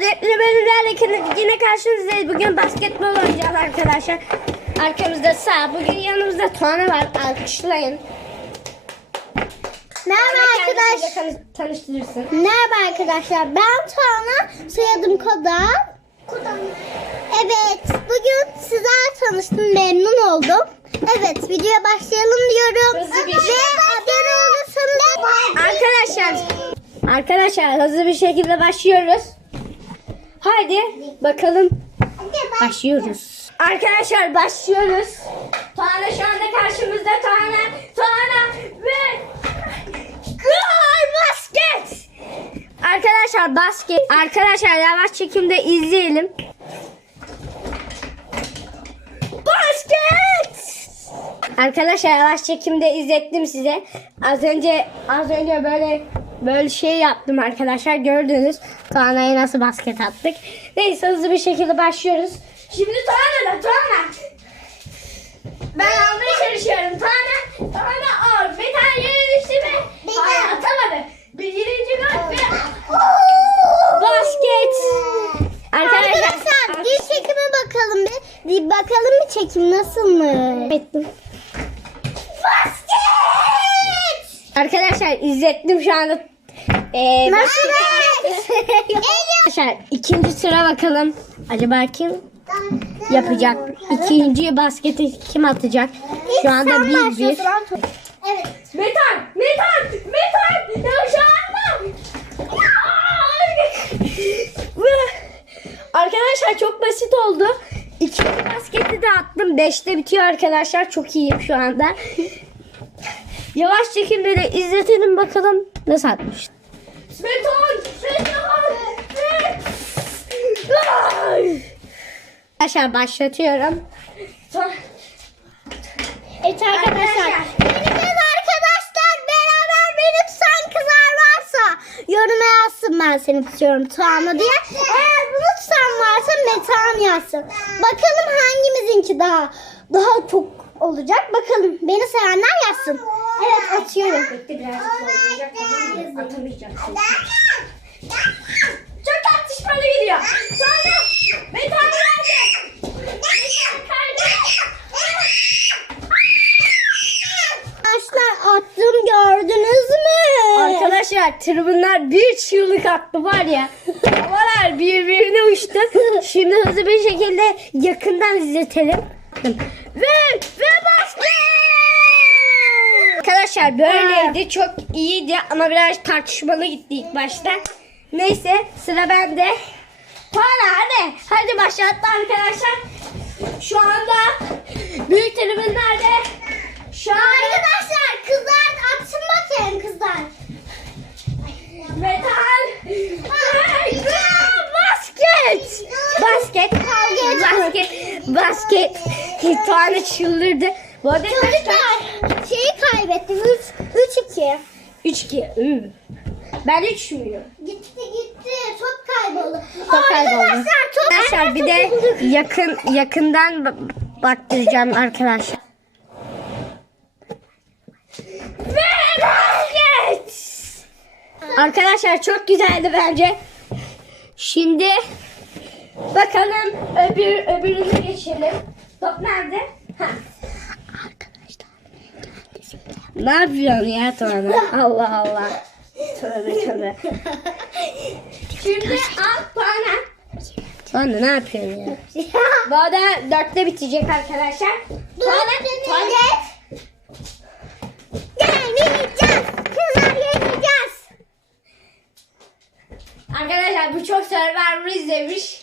Hadi bölümlerle yine karşınızdayız. Bugün basketbol oynayacağız arkadaşlar. Arkamızda sağ. Bugün yanımızda Tuana var. Alkışlayın. Merhaba arkadaş. Kendisiyle tanı- Tanıştırırsın. Merhaba arkadaşlar. Ben Tuana. Soyadım Koda. Evet. Bugün sizlerle tanıştım. Memnun oldum. Evet. Videoya başlayalım diyorum. Hızlı bir Ve abone olursanız. Arkadaşlar. Arkadaşlar hızlı bir şekilde başlıyoruz. Haydi bakalım başlıyoruz. Arkadaşlar başlıyoruz. Tuana şu anda karşımızda. Tuana, Tuana ve gol basket. Arkadaşlar basket. Arkadaşlar yavaş çekimde izleyelim. Basket. Arkadaşlar yavaş çekimde izlettim size. Az önce az önce böyle böyle şey yaptım arkadaşlar. Gördünüz. Tuana'ya nasıl basket attık. Neyse hızlı bir şekilde başlıyoruz. Şimdi Tuana'da Tuana. Ben almaya çalışıyorum. Tuana, Tuana al. Bir tane yere düştü? Bir Hayır atamadı. Birinci gol ve basket. Arkadaşlar. Bir çekime bakalım bir. Bir bakalım bir çekim nasıl mı? Ettim. Basket! Arkadaşlar izlettim şu anda. Ee, Nasıl? Arkadaşlar ikinci sıra bakalım. Acaba kim yapacak? İkinci basketi kim atacak? Şu anda bir bir. Evet. Metan! Metan! Metan! Ya şu anda! Arkadaşlar çok basit oldu. İkinci basketi de attım. Beşte bitiyor arkadaşlar. Çok iyiyim şu anda. Yavaş çekimde de izletelim bakalım nasıl atmış. Metan! Metan! Arkadaşlar başlatıyorum. Evet arkadaşlar. Benim arkadaşlar beraber beni tutan kızlar varsa yoruma yazsın ben seni tutuyorum Tuana diye. Eğer bunu tutan varsa Metan yazsın. Bakalım hangimizinki daha daha çok olacak. Bakalım beni sevenler yazsın. Evet atıyorum. Bekle birazcık zorlayacak ama atamayacaksın. Çok tartışmalı gidiyor. Sonra Metan geldi. Metan. Arkadaşlar attım gördünüz mü? Arkadaşlar tribünler bir çığlık attı var ya. Havalar birbirine uçtu. Şimdi hızlı bir şekilde yakından izletelim. Ve ve basket! Arkadaşlar böyleydi. Çok iyiydi ama biraz tartışmalı gitti ilk başta. Neyse sıra bende. Para hadi. Hadi başlattı arkadaşlar. Şu anda büyük tribünlerde şu anda Arkadaşlar kızlar atsın bakayım kızlar. Metal. Hey, basket. Basket. Basket. Basket. Bir tane çıldırdı. Bu arada Çocuklar şeyi kaybettim. 3 3 2. 3-2. Ben 3 müyüm? Gitti gitti. Top kayboldu. Top kayboldu. Arkadaşlar top Arkadaşlar bir de yakın yakından ba- baktıracağım arkadaşlar. Ve basket. Arkadaşlar çok güzeldi bence. Şimdi bakalım öbür öbürüne geçelim. Top nerede? Ha. Ne yapıyorsun ya Tuana? Allah Allah. Tövbe tövbe. Şimdi al Tuana. Tuana ne yapıyorsun ya? Bu arada dörtte bitecek arkadaşlar. Tuana, Tuana. Yeneceğiz. Kızlar yeneceğiz. Arkadaşlar bu çok Survivor izlemiş.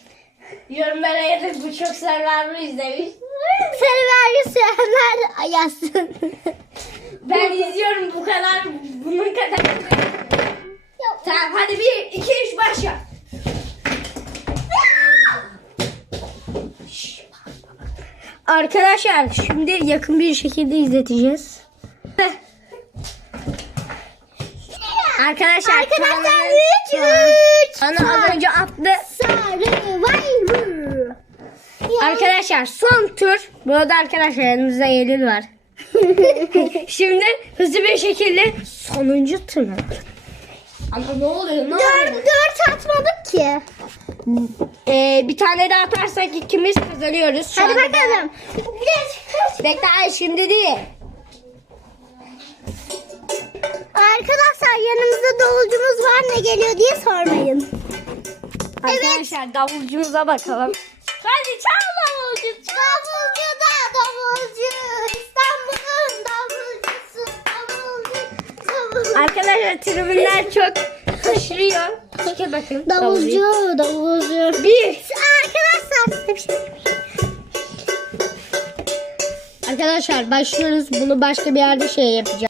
Yorumlara yazın bu çok Survivor izlemiş. Seni ver sevenler yazsın. Ben izliyorum bu kadar bunun kadar. Tamam hadi bir iki üç başla. Arkadaşlar şimdi yakın bir şekilde izleteceğiz. Arkadaşlar Arkadaşlar üç Tuana- üç. Tuana az önce attı. Survivor. Arkadaşlar son tur. Burada arkadaşlar yanımızda Eylül var. Şimdi hızlı bir şekilde sonuncu tur. Ama ne oluyor? Ne Dört, oluyor? dört atmadık ki. Ee, bir tane daha atarsak ikimiz kazanıyoruz. Şu Hadi anda- bakalım. Geç. Bekle şimdi değil. Arkadaşlar yanımızda davulcumuz var ne geliyor diye sormayın. Arkadaşlar davulcumuza bakalım. Hadi çal davulcu çal. Davulcu da davulcu. İstanbul'un davulcusu. Davulcu. Davulcu. Arkadaşlar tribünler çok şaşırıyor. Çekil bakın. Davulcu, davulcu. Bir. Arkadaşlar Arkadaşlar başlıyoruz. Bunu başka bir yerde şey yapacağım.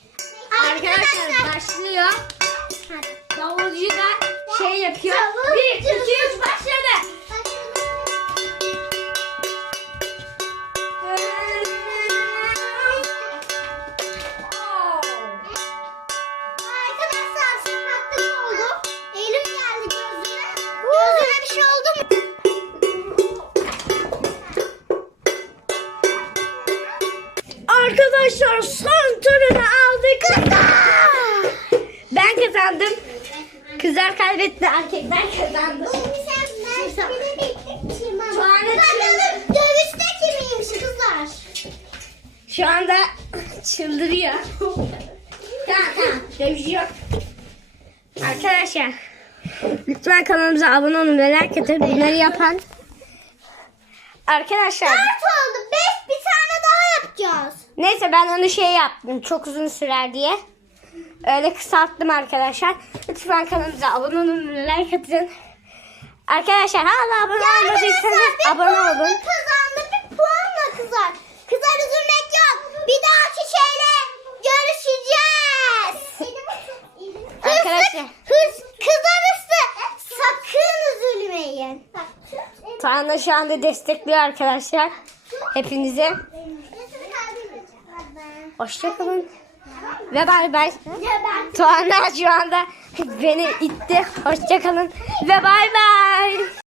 Turunu aldık. Ben kazandım. Kızlar kaybetti, erkekler kazandı. Dövüşte kimiymiş kızlar? Şu anda çıldırıyor. tamam tamam, dövüş yok. Arkadaşlar, lütfen kanalımıza abone olun ve like atın. Bunları yapan. Arkadaşlar, oldu. Beş bir tane daha yapacağız. Neyse ben onu şey yaptım. Çok uzun sürer diye. Öyle kısalttım arkadaşlar. Lütfen kanalımıza abone olun like atın. Arkadaşlar hala abone olmadıysanız bir abone olun. kazandı. Bir puanla kızar. Kızar üzülmek yok. Bir dahaki şeyle görüşeceğiz. Arkadaşlar. Hırs, kızar üstü. Sakın üzülmeyin. Tuana şu anda destekliyor arkadaşlar. Hepinize hoşçakalın. Ve bay bay. Tuana şu anda beni itti. Hoşçakalın ve bay bay.